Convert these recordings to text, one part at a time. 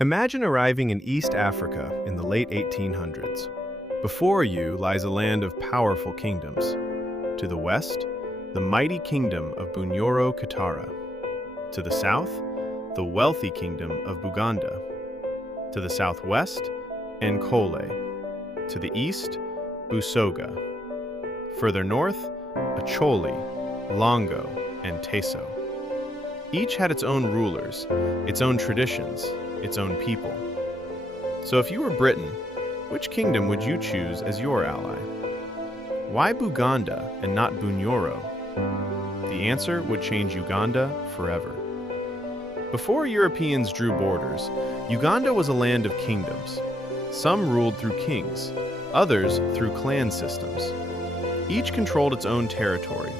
Imagine arriving in East Africa in the late 1800s. Before you lies a land of powerful kingdoms. To the west, the mighty kingdom of Bunyoro-Katara. To the south, the wealthy kingdom of Buganda. To the southwest, Ankole. To the east, Busoga. Further north, Acholi, Longo, and Teso. Each had its own rulers, its own traditions, its own people. So if you were Britain, which kingdom would you choose as your ally? Why Buganda and not Bunyoro? The answer would change Uganda forever. Before Europeans drew borders, Uganda was a land of kingdoms. Some ruled through kings, others through clan systems. Each controlled its own territory,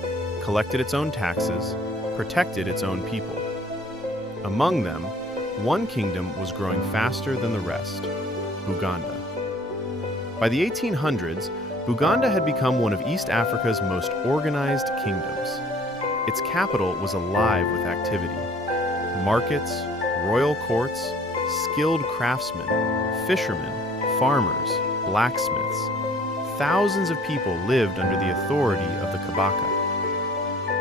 collected its own taxes, protected its own people. Among them, one kingdom was growing faster than the rest, Buganda. By the 1800s, Buganda had become one of East Africa's most organized kingdoms. Its capital was alive with activity. Markets, royal courts, skilled craftsmen, fishermen, farmers, blacksmiths. Thousands of people lived under the authority of the Kabaka.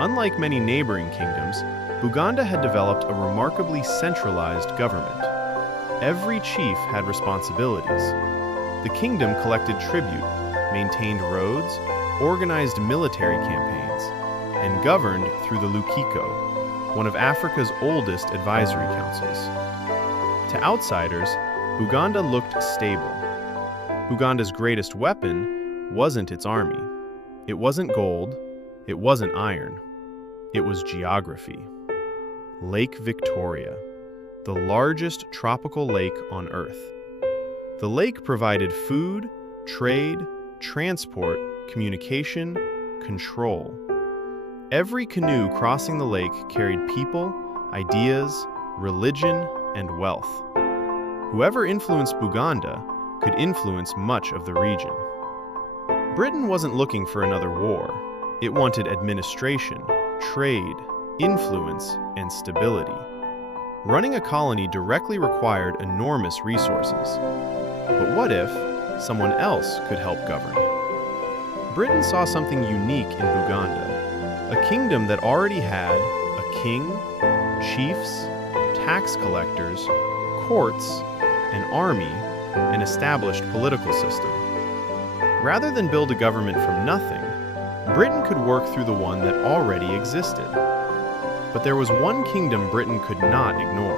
Unlike many neighboring kingdoms, Buganda had developed a remarkably centralized government. Every chief had responsibilities. The kingdom collected tribute, maintained roads, organized military campaigns, and governed through the Lukiko, one of Africa's oldest advisory councils. To outsiders, Buganda looked stable. Buganda's greatest weapon wasn't its army. It wasn't gold, it wasn't iron. It was geography. Lake Victoria, the largest tropical lake on Earth. The lake provided food, trade, transport, communication, control. Every canoe crossing the lake carried people, ideas, religion, and wealth. Whoever influenced Buganda could influence much of the region. Britain wasn't looking for another war. It wanted administration, trade, influence, and stability. Running a colony directly required enormous resources. But what if someone else could help govern? Britain saw something unique in Buganda, a kingdom that already had a king, chiefs, tax collectors, courts, an army, an established political system. Rather than build a government from nothing, Britain could work through the one that already existed. But there was one kingdom Britain could not ignore,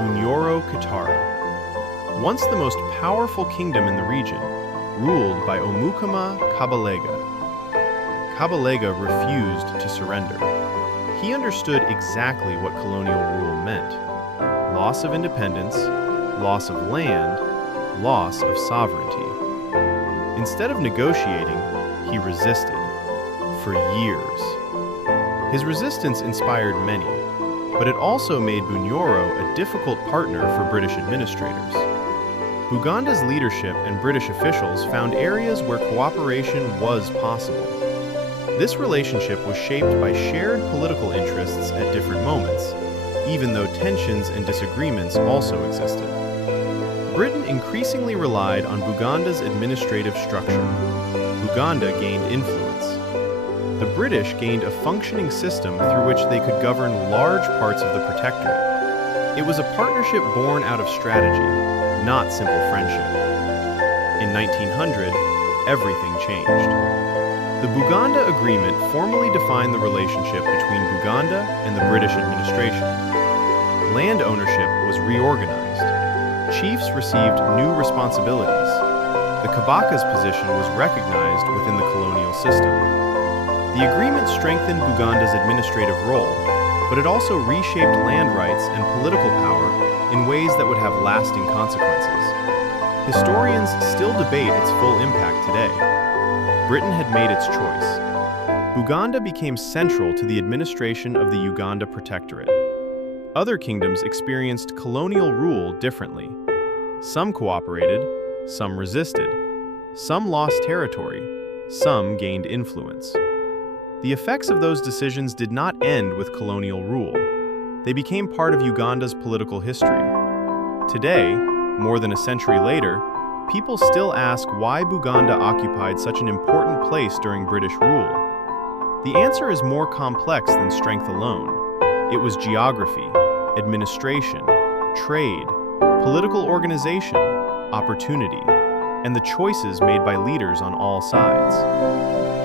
Bunyoro-Katara. Once the most powerful kingdom in the region, ruled by Omukama Kabalega. Kabalega refused to surrender. He understood exactly what colonial rule meant. Loss of independence, loss of land, loss of sovereignty. Instead of negotiating, he resisted. For years. His resistance inspired many, but it also made Bunyoro a difficult partner for British administrators. Buganda's leadership and British officials found areas where cooperation was possible. This relationship was shaped by shared political interests at different moments, even though tensions and disagreements also existed. Britain increasingly relied on Buganda's administrative structure. Buganda gained influence. The British gained a functioning system through which they could govern large parts of the protectorate. It was a partnership born out of strategy, not simple friendship. In 1900, everything changed. The Buganda Agreement formally defined the relationship between Buganda and the British administration. Land ownership was reorganized. Chiefs received new responsibilities. The Kabaka's position was recognized within the colonial system. The agreement strengthened Buganda's administrative role, but it also reshaped land rights and political power in ways that would have lasting consequences. Historians still debate its full impact today. Britain had made its choice. Buganda became central to the administration of the Uganda Protectorate. Other kingdoms experienced colonial rule differently. Some cooperated, some resisted. Some lost territory, some gained influence. The effects of those decisions did not end with colonial rule. They became part of Uganda's political history. Today, more than a century later, people still ask why Buganda occupied such an important place during British rule. The answer is more complex than strength alone. It was geography, administration, trade, political organization, opportunity, and the choices made by leaders on all sides.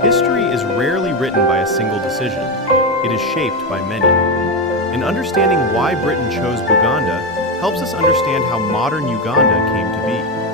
History is rarely written by a single decision. It is shaped by many. And understanding why Britain chose Buganda helps us understand how modern Uganda came to be.